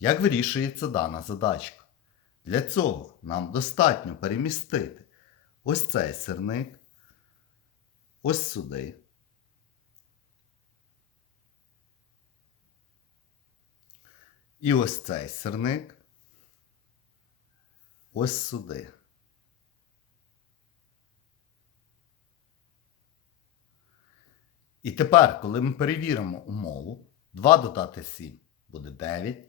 Як вирішується дана задачка? Для цього нам достатньо перемістити ось цей сирник, ось сюди. І ось цей сирник ось сюди. І тепер, коли ми перевіримо умову, 2 додати 7 буде 9,